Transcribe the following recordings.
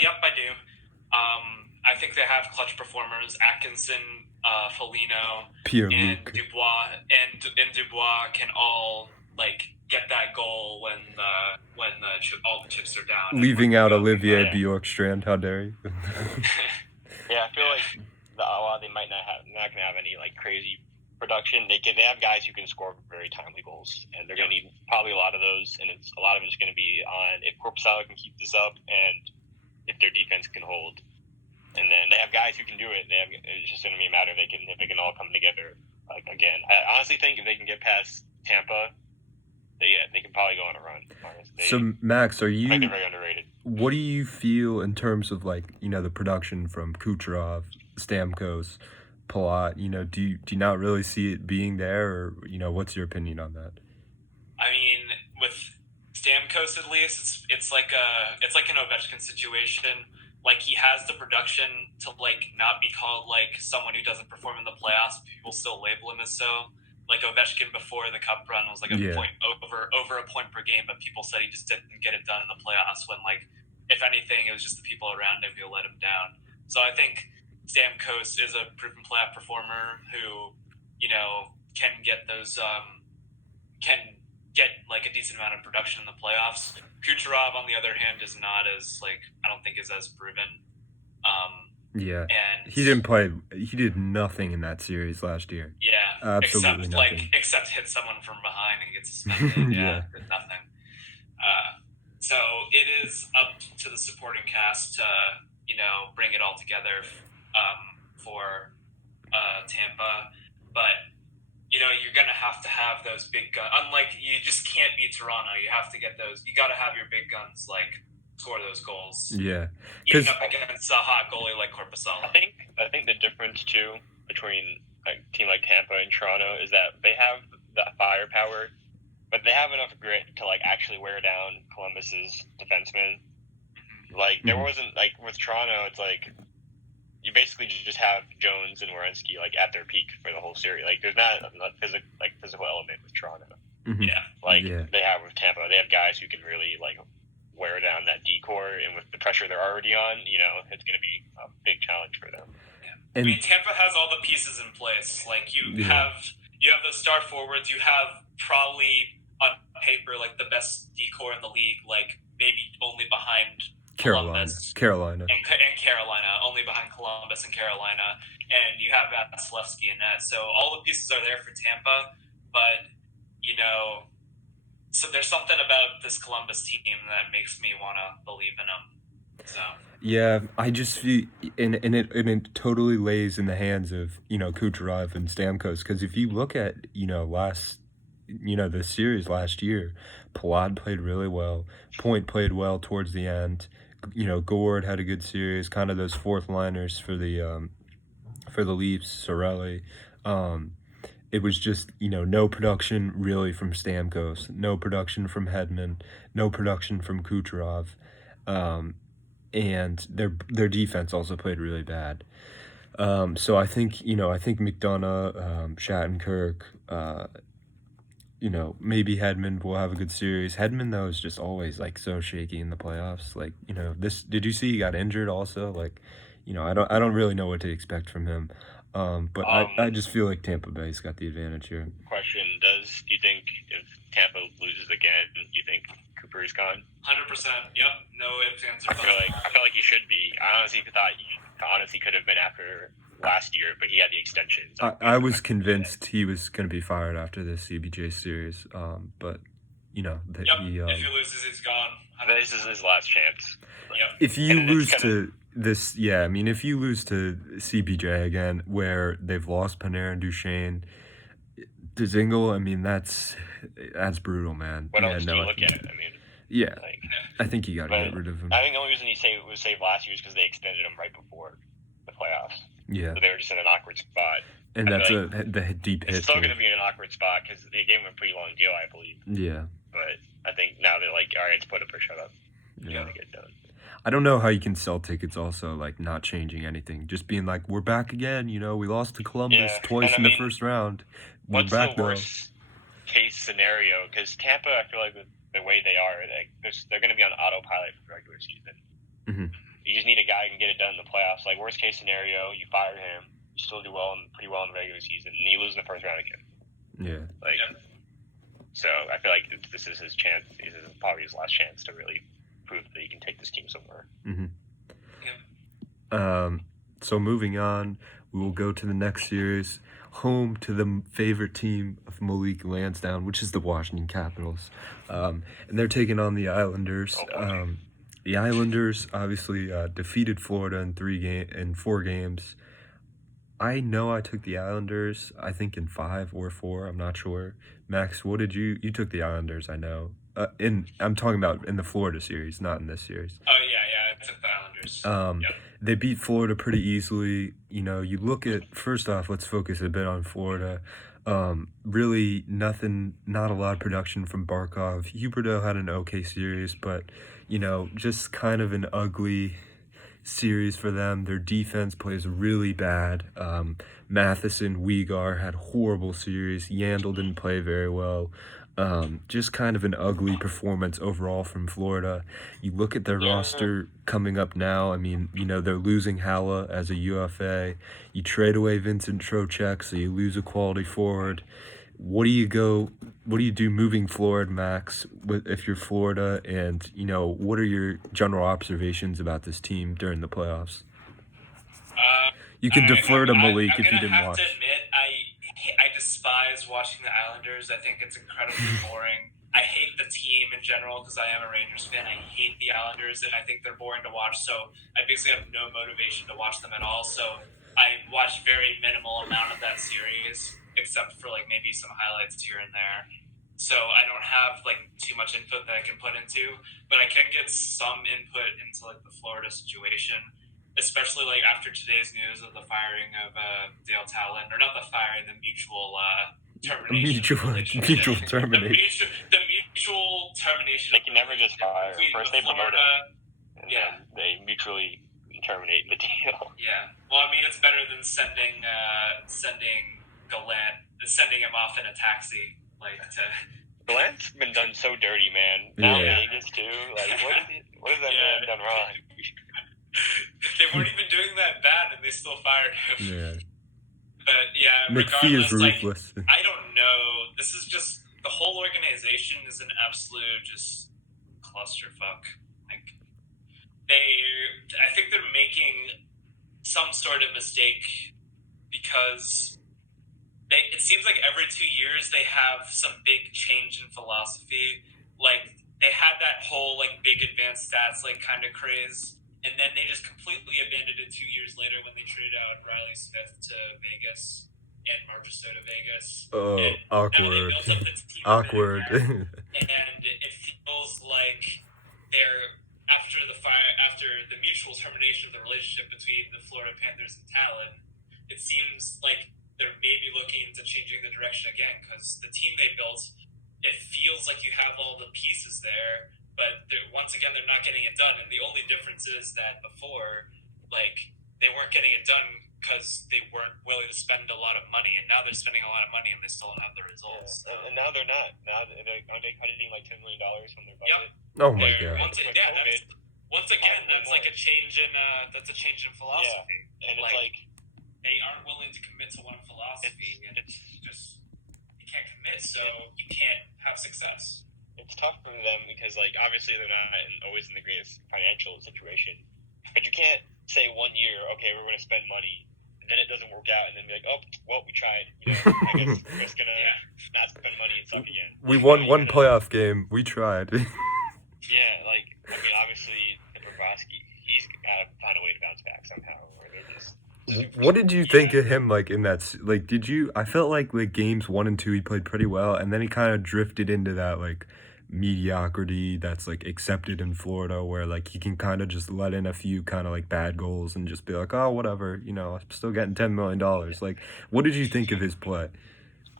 Yep, I do. I think they have clutch performers: Atkinson, Foligno, Pierre and Luc. Dubois, and Dubois can all get that goal when all the chips are down. Leaving out Olivier Yeah. Bjorkstrand, how dare you? Yeah, I feel like while they might not gonna have any crazy production, they have guys who can score very timely goals, and they're gonna need probably a lot of those. And a lot of it's gonna be on if Korpisalo can keep this up, and if their defense can hold. And then they have guys who can do it. It's just gonna be a matter if they can all come together. Again, I honestly think if they can get past Tampa, they can probably go on a run. Honestly. So Max, I think they're very underrated. What do you feel in terms of the production from Kucherov, Stamkos, Palat? Do you not really see it being there, or what's your opinion on that? I mean, with Stamkos at least, it's like an Ovechkin situation. He has the production to not be called someone who doesn't perform in the playoffs. People still label him as so. Ovechkin before the cup run was point over a point per game, but people said he just didn't get it done in the playoffs when if anything, it was just the people around him who let him down. So I think Stamkos is a proven playoff performer who, can get those can get a decent amount of production in the playoffs. Kucherov, on the other hand, is not as I don't think is as proven. Yeah, and he didn't play. He did nothing in that series last year. Yeah, absolutely nothing. Except hit someone from behind and get suspended. Yeah, nothing. So it is up to the supporting cast to bring it all together for Tampa, but you're gonna have to have those big guns. Unlike you just can't beat Toronto. You have to get those. You got to have your big guns score those goals. Yeah, even up against a hot goalie like Korpisalo. I think the difference too between a team like Tampa and Toronto is that they have the firepower, but they have enough grit to actually wear down Columbus's defensemen. There wasn't with Toronto, it's you basically just have Jones and Werenski at their peak for the whole series. There's not a physical element with Toronto. Mm-hmm. Yeah. They have with Tampa. They have guys who can really wear down that D-core, and with the pressure they're already on, it's going to be a big challenge for them. Yeah. I mean, Tampa has all the pieces in place. You have those star forwards. You have probably on paper the best D-core in the league. Maybe only behind Carolina, and Carolina, only behind Columbus and Carolina, and you have Vasilevsky in net. So all the pieces are there for Tampa, but so there's something about this Columbus team that makes me want to believe in them. So yeah, I just feel, and it totally lays in the hands of Kucherov and Stamkos, because if you look at the series last year, Palat played really well. Point played well towards the end. Gord had a good series, kind of those fourth liners for the Leafs, Sorelli. It was just, no production really from Stamkos, no production from Hedman, no production from Kucherov. And their defense also played really bad. So I think McDonough, Shattenkirk, maybe Hedman will have a good series. Hedman, though, is just always so shaky in the playoffs. Did you see he got injured also? I don't really know what to expect from him. But I just feel like Tampa Bay's got the advantage here. Question: do you think if Tampa loses again, do you think Cooper is gone? 100%. Yep. No ifs, ands, or buts. I feel like he should be. I honestly thought he could have been after last year, but he had the extension. So I was convinced he was going to be fired after this CBJ series. But if he loses, he's gone. This is his last chance. Yep. If you lose to this, if you lose to CBJ again, where they've lost Panarin and Duchesne, Dzingel, that's brutal, man. What else do you look at? Yeah, I think you got to get rid of him. I think the only reason he was saved last year is because they extended him right before the playoffs. Yeah, so they were just in an awkward spot. And that's the deep hit. It's still going to be in an awkward spot because they gave him a pretty long deal, I believe. Yeah. But I think now they're all right, let's put up or shut up. You got to get done. I don't know how you can sell tickets also, not changing anything. Just being we're back again, we lost to Columbus twice in the first round. We're what's back, the worst case scenario? Because Tampa, I feel like the way they are, they're going to be on autopilot for the regular season. Mhm. You just need a guy who can get it done in the playoffs. Like, worst case scenario, you fire him, you still do pretty well in the regular season, and you lose in the first round again. Yeah. Like, so I feel like this is his chance. This is probably his last chance to really prove that he can take this team somewhere. Mm-hmm. Yeah. So moving on, we will go to the next series, home to the favorite team of Malik Lansdowne, which is the Washington Capitals, and they're taking on the Islanders. The Islanders obviously defeated Florida in 4 games. I know I took the Islanders, I think in 5 or 4, I'm not sure. Max, what did you took the Islanders, I know. I'm talking about in the Florida series, not in this series. Oh, yeah, I took the Islanders. Yep. They beat Florida pretty easily. You know, you look at, first off, let's focus a bit on Florida. Really not a lot of production from Barkov. Huberdeau had an okay series, but, you know, just kind of an ugly series for them. Their defense plays really bad. Matheson, Weegar had horrible series. Yandel didn't play very well. Just kind of an ugly performance overall from Florida. You look at their roster coming up now. I mean, you know, they're losing Halla as a UFA. You trade away Vincent Trocheck, so you lose a quality forward. What do you do moving forward, Max, if you're Florida? And, you know, what are your general observations about this team during the playoffs? You can defer to Malik if you didn't watch. I have to admit, I despise watching the Islanders. I think it's incredibly boring. I hate the team in general because I am a Rangers fan. I hate the Islanders, and I think they're boring to watch. So I basically have no motivation to watch them at all. So I watched very minimal amount of that series, except for like maybe some highlights here and there. So I don't have like too much input that I can put into, but I can get some input into like the Florida situation, especially like after today's news of the firing of Dale Talon, or not the firing, the mutual termination. Mutual termination. The mutual termination. They can never just fire. First they promote him, and yeah, then they mutually terminate the deal. Yeah. Well, I mean, it's better than sending Gallant, sending him off in a taxi, like to. Gallant's been done so dirty, man. Now Vegas too. Like, what has that man done wrong? They weren't even doing that bad, and they still fired him. Yeah. But yeah, McPhee is ruthless. Like, I don't know. This is just the whole organization is an absolute just clusterfuck. Like I think they're making some sort of mistake because it seems like every 2 years they have some big change in philosophy. Like they had that whole like big advanced stats like kind of craze, and then they just completely abandoned it 2 years later when they traded out Riley Smith to Vegas and Marchessault to Vegas. Oh, and awkward. Awkward. And it feels like they're after the mutual termination of the relationship between the Florida Panthers and Talon. It seems like they're maybe looking into changing the direction again, because the team they built, it feels like you have all the pieces there, but once again they're not getting it done. And the only difference is that before, like, they weren't getting it done because they weren't willing to spend a lot of money, and now they're spending a lot of money and they still don't have the results. Yeah. And now they're not. Now are they cutting like $10 million from their budget? Yep. Oh my god. Once again, that's like a change in philosophy. Yeah. And it's like they aren't willing to commit to one philosophy, and it's just you can't commit, so you can't have success. It's tough for them because, like, obviously they're not always in the greatest financial situation, but you can't say 1 year, okay, we're going to spend money, and then it doesn't work out, and then be like, oh, well, we tried. You know, I guess we're just gonna not spend money and suck again. We won one playoff game. We tried. Yeah, like, I mean, obviously the Bobrovsky, he's got to find a way to bounce back somehow, or they're just. What did you think of him, like, in that, like, I felt like games 1 and 2 he played pretty well, and then he kind of drifted into that, like, mediocrity that's, like, accepted in Florida, where, like, he can kind of just let in a few kind of, like, bad goals and just be like, oh, whatever, you know, I'm still getting $10 million. Like, what did you think of his play?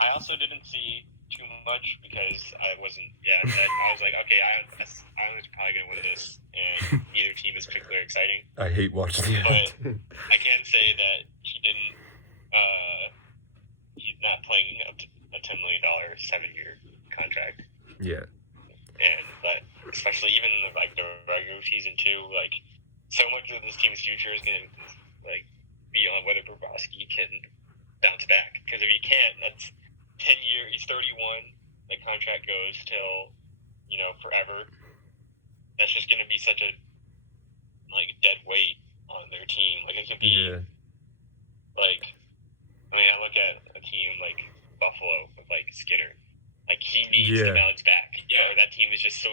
I also didn't see too much because I wasn't, I was like, okay, Islanders are probably going to win this, and neither team is particularly exciting. I hate watching it. But I can say that he didn't, he's not playing up to a $10 million 7-year contract. Yeah. But especially even like the regular season too, like so much of this team's future is going to like be on whether Bobrovsky can bounce back. Because if he can't, that's 10 years. He's 31. The contract goes till forever. That's just going to be such a dead weight on their team. Like it could be I look at a team like Buffalo with Skinner. He needs to bounce back. Or that team is just so